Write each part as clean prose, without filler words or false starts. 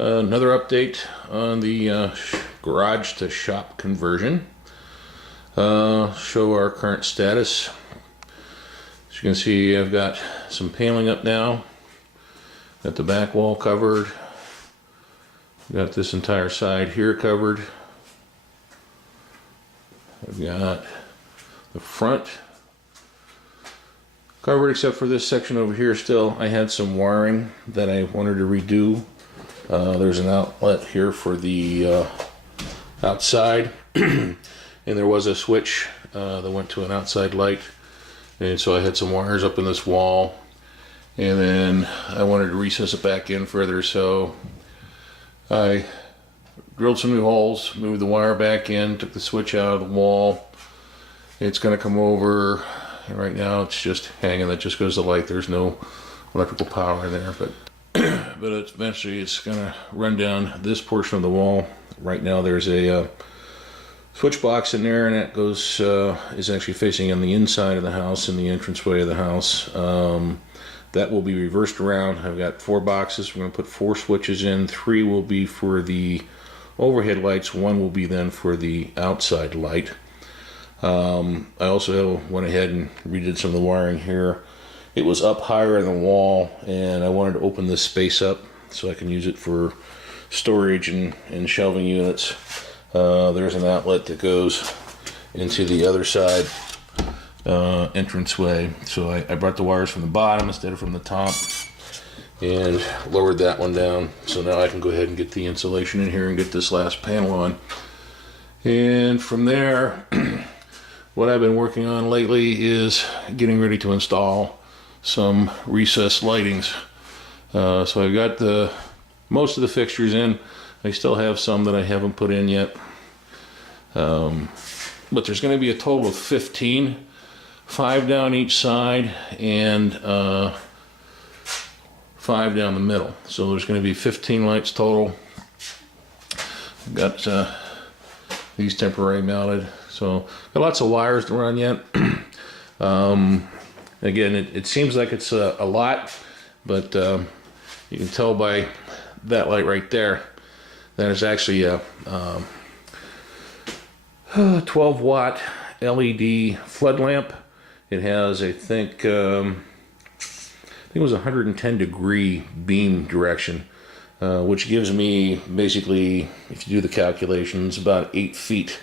Another update on the garage to shop conversion. Show our current status. As you can see, I've got some paneling up now. Got the back wall covered. Got this entire side here covered. I've got the front covered except for this section over here. Still, I had some wiring that I wanted to redo. There's an outlet here for the outside, and there was a switch that went to an outside light, and so I had some wires up in this wall, and then I wanted to recess it back in further, so I drilled some new holes, moved the wire back in, took the switch out of the wall. It's going to come over, and right now it's just hanging. That just goes to light. There's no electrical power in there, but eventually it's going to run down this portion of the wall. Right now there's a switch box in there, and that goes is actually facing on the inside of the house, in the entranceway of the house. That will be reversed around. I've got 4 boxes. We're going to put 4 switches in. 3 will be for the overhead lights. 1 will be then for the outside light. I also went ahead and redid some of the wiring here. It was up higher in the wall, and I wanted to open this space up so I can use it for storage and shelving units. There's an outlet that goes into the other side entranceway. So I brought the wires from the bottom instead of from the top and lowered that one down. So now I can go ahead and get the insulation in here and get this last panel on. And from there, what I've been working on lately is getting ready to install some recessed lightings. So I've got most of the fixtures in. I still have some that I haven't put in yet. But there's going to be a total of 15, 5 down each side and 5 down the middle. So there's going to be 15 lights total. I've got these temporary mounted. So got lots of wires to run yet. Again, it seems like it's a lot, but you can tell by that light right there that it's actually a 12 watt LED flood lamp. It has, I think it was 110 degree beam direction, which gives me basically, if you do the calculations, about 8 feet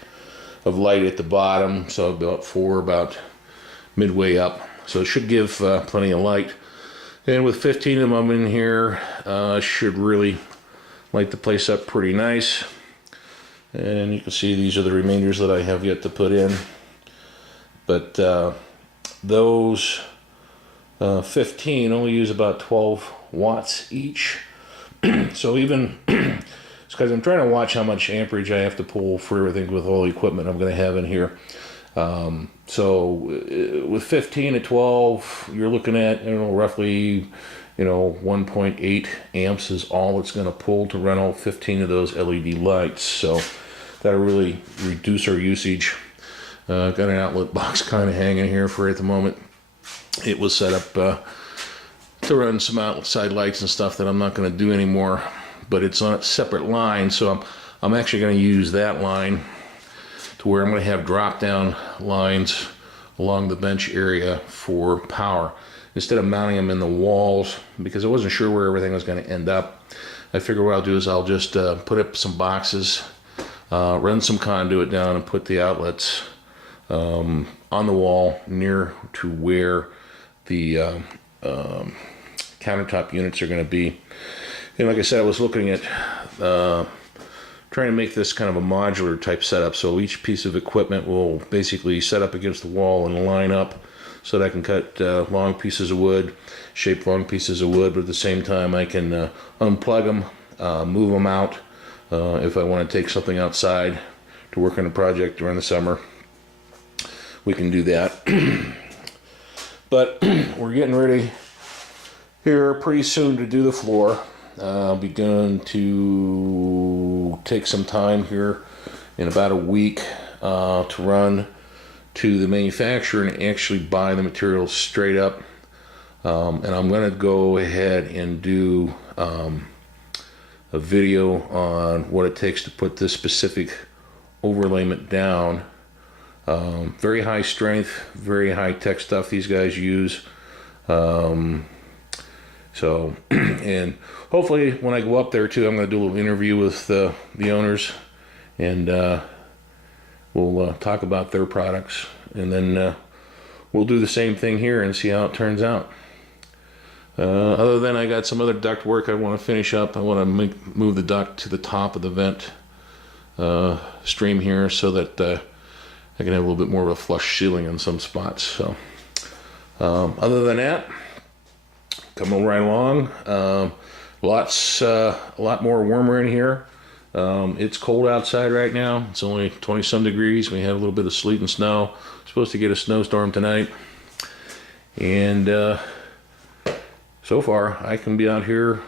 of light at the bottom, so about 4 about midway up. So it should give plenty of light. And with 15 of them in here, should really light the place up pretty nice. And you can see these are the remainders that I have yet to put in. But those 15 only use about 12 watts each. So even, it's because I'm trying to watch how much amperage I have to pull for everything with all the equipment I'm going to have in here. So with 15 to 12, you're looking at, roughly, 1.8 amps is all it's going to pull to run all 15 of those LED lights. So that'll really reduce our usage. Got an outlet box kind of hanging here for at the moment. It was set up to run some outside lights and stuff that I'm not going to do anymore, but it's on a separate line. So I'm actually going to use that line to where I'm going to have drop down lines along the bench area for power instead of mounting them in the walls, because I wasn't sure where everything was going to end up. I figure what I'll do is I'll just put up some boxes, run some conduit down, and put the outlets on the wall near to where the countertop units are going to be. And like I said, I was looking at trying to make this kind of a modular type setup, so each piece of equipment will basically set up against the wall and line up so that I can cut long pieces of wood, shape long pieces of wood, but at the same time I can unplug them, move them out if I want to take something outside to work on a project during the summer. We can do that. But we're getting ready here pretty soon to do the floor. I'll be going to take some time here in about a week to run to the manufacturer and actually buy the materials straight up. And I'm going to go ahead and do a video on what it takes to put this specific overlayment down. Very high strength, very high tech stuff these guys use. So, and hopefully when I go up there too, I'm going to do a little interview with the owners, and we'll talk about their products, and then we'll do the same thing here and see how it turns out. Other than I got some other duct work I want to finish up. I want to move the duct to the top of the vent stream here so that I can have a little bit more of a flush ceiling in some spots. So other than that, coming right along. A lot more warmer in here. It's cold outside right now. It's only 20 some degrees. We had a little bit of sleet and snow. Supposed to get a snowstorm tonight. And so far I can be out here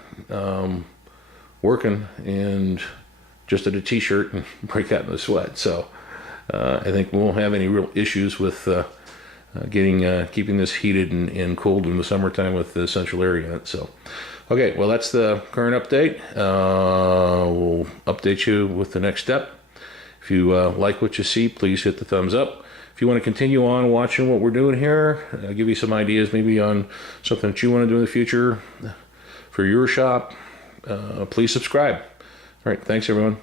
working and just in a t-shirt and break out in the sweat. So I think we won't have any real issues with keeping this heated and cold in the summertime with the central air unit. So, okay, well, that's the current update. We'll update you with the next step. If you like what you see, please hit the thumbs up. If you want to continue on watching what we're doing here, I'll give you some ideas maybe on something that you want to do in the future for your shop, please subscribe. All right, thanks everyone.